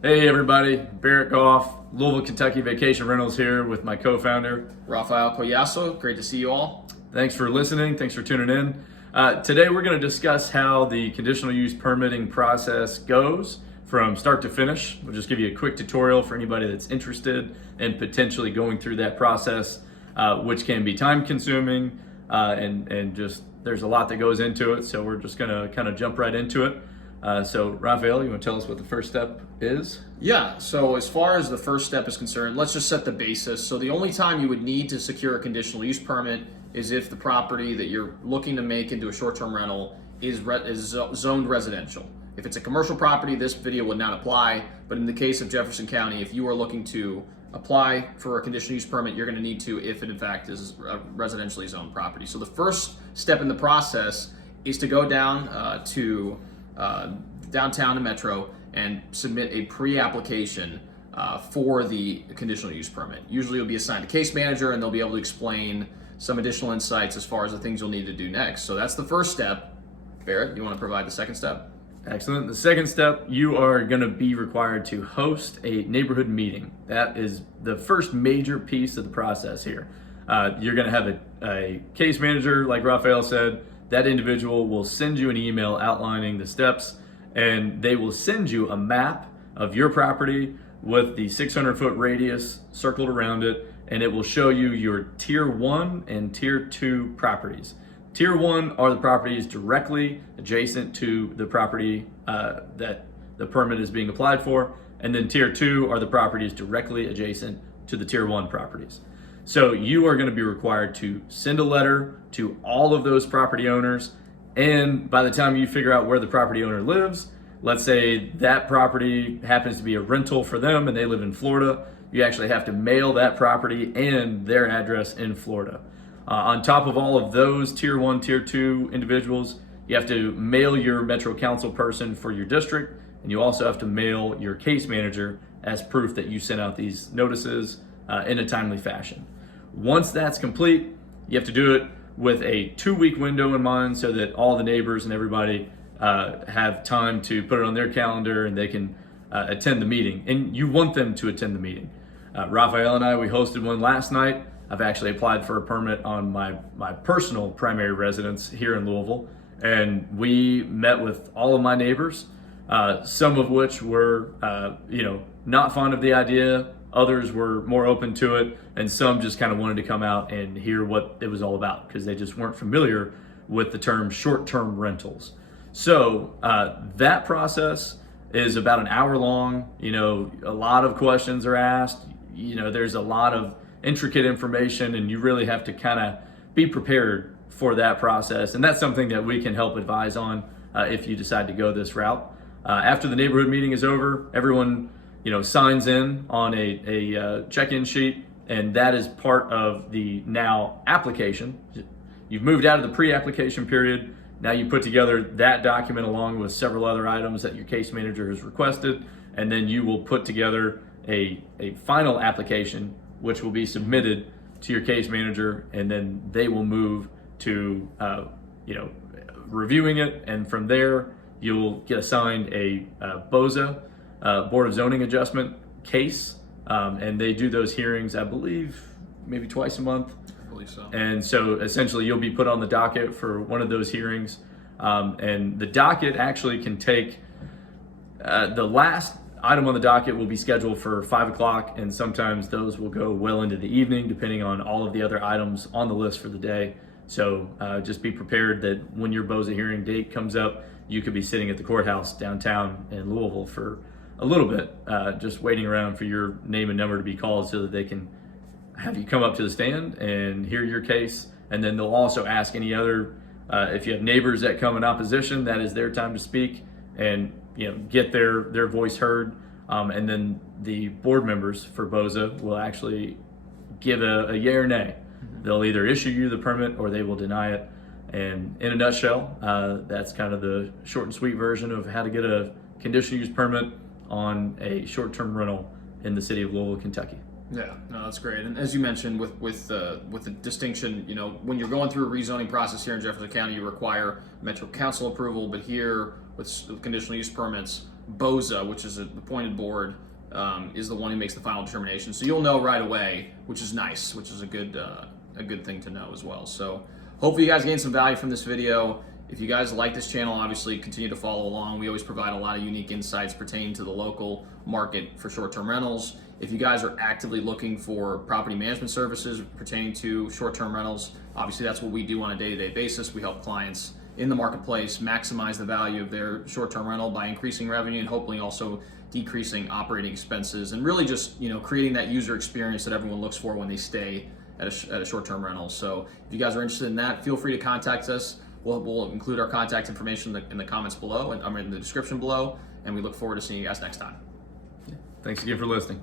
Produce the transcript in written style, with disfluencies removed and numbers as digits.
Hey everybody, Barrett Goff, Louisville, Kentucky Vacation Rentals here with my co-founder, Rafael Collazo. Great to see you all. Thanks for listening, thanks for tuning in. Today we're going to discuss how the conditional use permitting process goes from start to finish. We'll just give you a quick tutorial for anybody that's interested in potentially going through that process, which can be time consuming and just there's a lot that goes into it. So we're just going to kind of jump right into it. So Rafael, you want to tell us what the first step is? Yeah, so as far as the first step is concerned, let's just set the basis. So the only time you would need to secure a conditional use permit is if the property that you're looking to make into a short-term rental is zoned residential. If it's a commercial property, this video would not apply, but in the case of Jefferson County, if you are looking to apply for a conditional use permit, you're going to need to if it in fact is a residentially zoned property. So the first step in the process is to go down to downtown and Metro and submit a pre-application for the conditional use permit. Usually you'll be assigned a case manager and they'll be able to explain some additional insights as far as the things you'll need to do next. So that's the first step. Barrett, you want to provide the second step? Excellent. The second step, you are going to be required to host a neighborhood meeting. That is the first major piece of the process here. You're going to have a case manager, like Rafael said. That individual will send you an email outlining the steps, and they will send you a map of your property with the 600-foot radius circled around it, and it will show you your Tier 1 and Tier 2 properties. Tier 1 are the properties directly adjacent to the property that the permit is being applied for, and then Tier 2 are the properties directly adjacent to the Tier 1 properties. So you are going to be required to send a letter to all of those property owners, and by the time you figure out where the property owner lives, let's say that property happens to be a rental for them and they live in Florida, you actually have to mail that property and their address in Florida. On top of all of those Tier 1, Tier 2 individuals, you have to mail your Metro Council person for your district, and you also have to mail your case manager as proof that you sent out these notices in a timely fashion. Once that's complete, you have to do it with a 2-week window in mind so that all the neighbors and everybody have time to put it on their calendar and they can attend the meeting. And you want them to attend the meeting. Rafael and I, we hosted one last night. I've actually applied for a permit on my personal primary residence here in Louisville. And we met with all of my neighbors, some of which were not fond of the idea. Others were more open to it, and some just kind of wanted to come out and hear what it was all about because they just weren't familiar with the term short-term rentals. So that process is about an hour long. A lot of questions are asked. There's a lot of intricate information, and you really have to kind of be prepared for that process. And that's something that we can help advise on if you decide to go this route. After the neighborhood meeting is over, everyone signs in on a check-in sheet, and that is part of the now application. You've moved out of the pre-application period. Now you put together that document along with several other items that your case manager has requested, and then you will put together a final application, which will be submitted to your case manager, and then they will move to reviewing it, and from there you'll get assigned a BOZA, Board of Zoning Adjustment case, and they do those hearings, I believe, maybe twice a month. I believe so. And so essentially you'll be put on the docket for one of those hearings, and the docket actually can take, the last item on the docket will be scheduled for 5 o'clock, and sometimes those will go well into the evening depending on all of the other items on the list for the day. So just be prepared that when your BOZA hearing date comes up, you could be sitting at the courthouse downtown in Louisville for a little bit, just waiting around for your name and number to be called so that they can have you come up to the stand and hear your case. And then they'll also ask any other, if you have neighbors that come in opposition, that is their time to speak and get their voice heard. And then the board members for BOZA will actually give a yay or nay. They'll either issue you the permit or they will deny it. And in a nutshell, that's kind of the short and sweet version of how to get a conditional use permit on a short-term rental in the city of Louisville, Kentucky. Yeah, no, that's great. And as you mentioned, with the distinction, when you're going through a rezoning process here in Jefferson County, you require Metro Council approval, but here with conditional use permits, BOZA, which is an appointed board, is the one who makes the final determination. So you'll know right away, which is nice, which is a good thing to know as well. So hopefully you guys gained some value from this video. If you guys like this channel, obviously continue to follow along. We always provide a lot of unique insights pertaining to the local market for short-term rentals. If you guys are actively looking for property management services pertaining to short-term rentals, obviously that's what we do on a day-to-day basis. We help clients in the marketplace maximize the value of their short-term rental by increasing revenue and hopefully also decreasing operating expenses, and really just creating that user experience that everyone looks for when they stay at a short-term rental. So if you guys are interested in that, feel free to contact us. We'll include our contact information in the comments below, and in the description below, and we look forward to seeing you guys next time. Thanks again for listening.